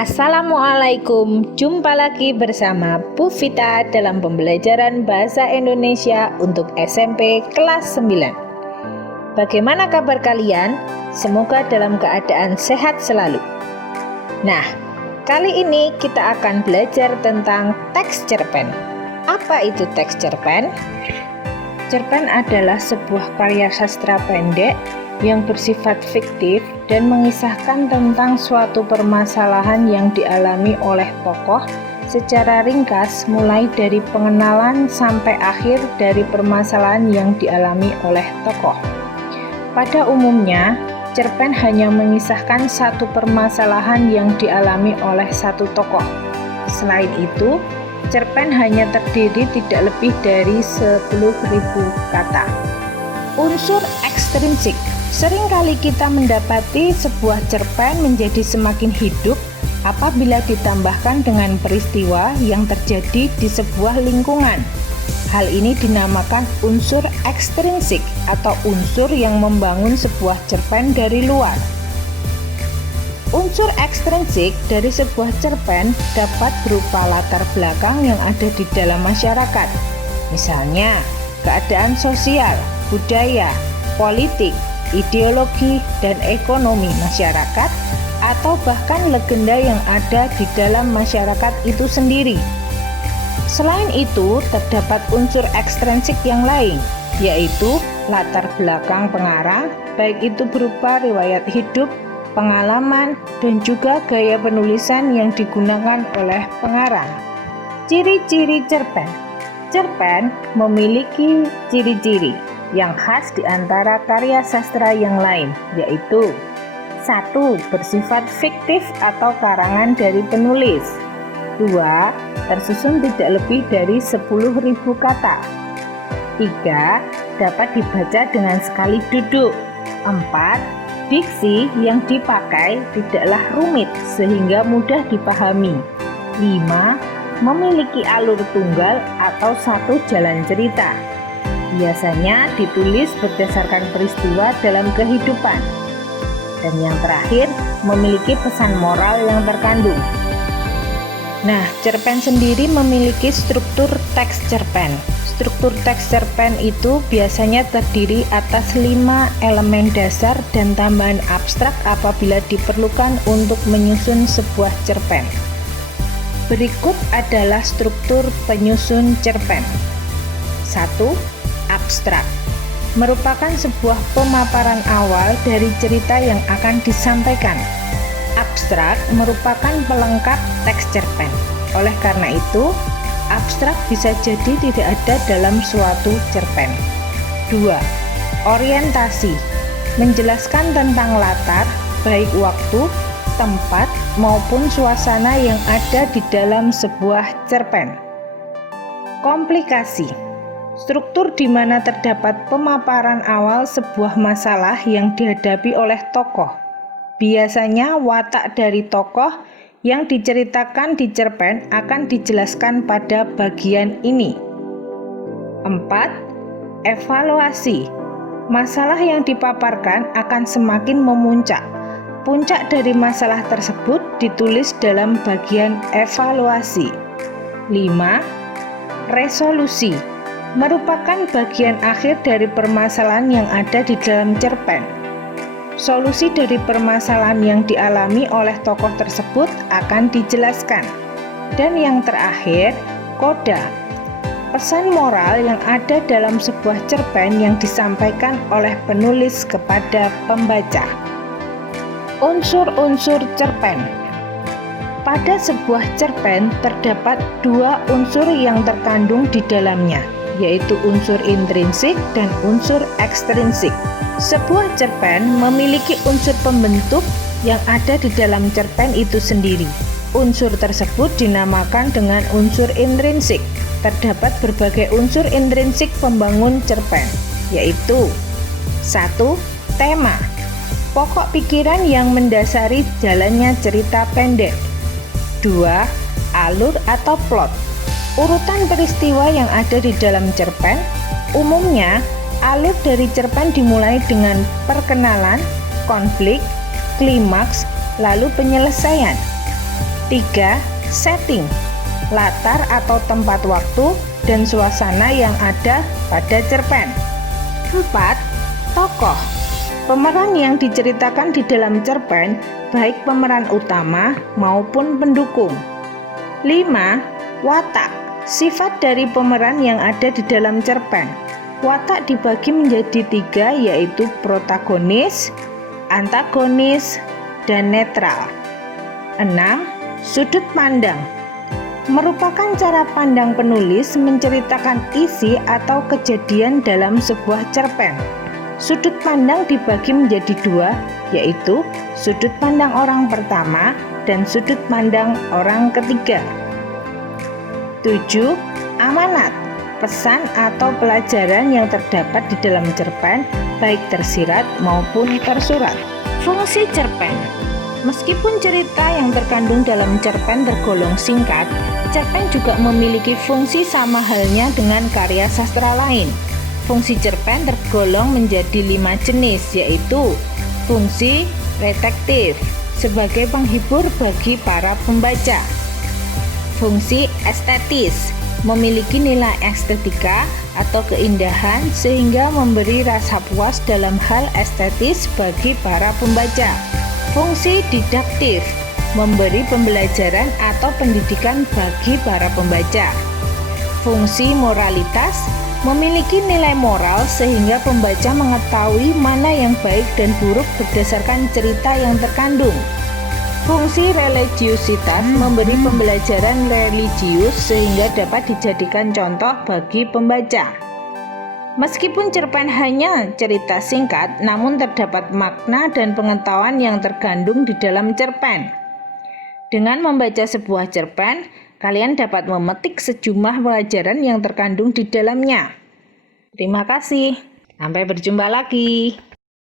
Assalamualaikum, jumpa lagi bersama Bu Vita dalam pembelajaran Bahasa Indonesia untuk SMP kelas 9. Bagaimana kabar kalian? Semoga dalam keadaan sehat selalu. Nah, kali ini kita akan belajar tentang teks cerpen. Apa itu teks cerpen? Cerpen adalah sebuah karya sastra pendek yang bersifat fiktif dan mengisahkan tentang suatu permasalahan yang dialami oleh tokoh secara ringkas, mulai dari pengenalan sampai akhir dari permasalahan yang dialami oleh tokoh. Pada umumnya, cerpen hanya mengisahkan satu permasalahan yang dialami oleh satu tokoh. Selain itu, cerpen hanya terdiri tidak lebih dari 10.000 kata. Unsur ekstrinsik. Seringkali kita mendapati sebuah cerpen menjadi semakin hidup apabila ditambahkan dengan peristiwa yang terjadi di sebuah lingkungan. Hal ini dinamakan unsur ekstrinsik atau unsur yang membangun sebuah cerpen dari luar. Unsur ekstrinsik dari sebuah cerpen dapat berupa latar belakang yang ada di dalam masyarakat. Misalnya, keadaan sosial, budaya, politik, ideologi, dan ekonomi masyarakat, atau bahkan legenda yang ada di dalam masyarakat itu sendiri. Selain itu, terdapat unsur ekstrinsik yang lain, yaitu latar belakang pengarang, baik itu berupa riwayat hidup, pengalaman, dan juga gaya penulisan yang digunakan oleh pengarang. Ciri-ciri cerpen. Cerpen memiliki ciri-ciri yang khas di antara karya sastra yang lain, yaitu 1. Bersifat fiktif atau karangan dari penulis. 2. Tersusun tidak lebih dari 10.000 kata. 3. Dapat dibaca dengan sekali duduk. 4. Diksi yang dipakai tidaklah rumit sehingga mudah dipahami. 5. Memiliki alur tunggal atau satu jalan cerita. Biasanya ditulis berdasarkan peristiwa dalam kehidupan. Dan yang terakhir, memiliki pesan moral yang terkandung. Nah, cerpen sendiri memiliki struktur teks cerpen. Struktur teks cerpen itu biasanya terdiri atas 5 elemen dasar dan tambahan abstrak apabila diperlukan untuk menyusun sebuah cerpen. Berikut adalah struktur penyusun cerpen. 1. Abstrak merupakan sebuah pemaparan awal dari cerita yang akan disampaikan. Abstrak merupakan pelengkap teks cerpen. Oleh karena itu, abstrak bisa jadi tidak ada dalam suatu cerpen. 2. Orientasi menjelaskan tentang latar, baik waktu, tempat, maupun suasana yang ada di dalam sebuah cerpen. Komplikasi struktur di mana terdapat pemaparan awal sebuah masalah yang dihadapi oleh tokoh. Biasanya watak dari tokoh yang diceritakan di cerpen akan dijelaskan pada bagian ini. 4. Evaluasi. Masalah yang dipaparkan akan semakin memuncak. Puncak dari masalah tersebut ditulis dalam bagian evaluasi. 5. Resolusi merupakan bagian akhir dari permasalahan yang ada di dalam cerpen. Solusi dari permasalahan yang dialami oleh tokoh tersebut akan dijelaskan. Dan yang terakhir, koda. Pesan moral yang ada dalam sebuah cerpen yang disampaikan oleh penulis kepada pembaca. Unsur-unsur cerpen. Pada sebuah cerpen terdapat 2 unsur yang terkandung di dalamnya, yaitu unsur intrinsik dan unsur ekstrinsik. Sebuah cerpen memiliki unsur pembentuk yang ada di dalam cerpen itu sendiri. Unsur tersebut dinamakan dengan unsur intrinsik. Terdapat berbagai unsur intrinsik pembangun cerpen, yaitu 1. Tema, pokok pikiran yang mendasari jalannya cerita pendek. 2. Alur atau plot, urutan peristiwa yang ada di dalam cerpen. Umumnya, alur dari cerpen dimulai dengan perkenalan, konflik, klimaks, lalu penyelesaian. 3. Setting, latar atau tempat waktu dan suasana yang ada pada cerpen. 4. Tokoh, pemeran yang diceritakan di dalam cerpen, baik pemeran utama maupun pendukung. 5. Watak, sifat dari pemeran yang ada di dalam cerpen. Watak dibagi menjadi 3, yaitu protagonis, antagonis, dan netral. 6. Sudut pandang, merupakan cara pandang penulis menceritakan isi atau kejadian dalam sebuah cerpen. Sudut pandang dibagi menjadi 2, yaitu sudut pandang orang pertama dan sudut pandang orang ketiga. 7. Amanat, pesan atau pelajaran yang terdapat di dalam cerpen, baik tersirat maupun tersurat. Fungsi cerpen, meskipun cerita yang terkandung dalam cerpen tergolong singkat, cerpen juga memiliki fungsi sama halnya dengan karya sastra lain. Fungsi cerpen tergolong menjadi 5 jenis, yaitu fungsi redaktif, sebagai penghibur bagi para pembaca. Fungsi estetis, memiliki nilai estetika atau keindahan sehingga memberi rasa puas dalam hal estetis bagi para pembaca. Fungsi didaktif, memberi pembelajaran atau pendidikan bagi para pembaca. Fungsi moralitas, memiliki nilai moral sehingga pembaca mengetahui mana yang baik dan buruk berdasarkan cerita yang terkandung. Fungsi religiusitas, memberi pembelajaran religius sehingga dapat dijadikan contoh bagi pembaca. Meskipun cerpen hanya cerita singkat, namun terdapat makna dan pengetahuan yang terkandung di dalam cerpen. Dengan membaca sebuah cerpen, kalian dapat memetik sejumlah pelajaran yang terkandung di dalamnya. Terima kasih. Sampai berjumpa lagi.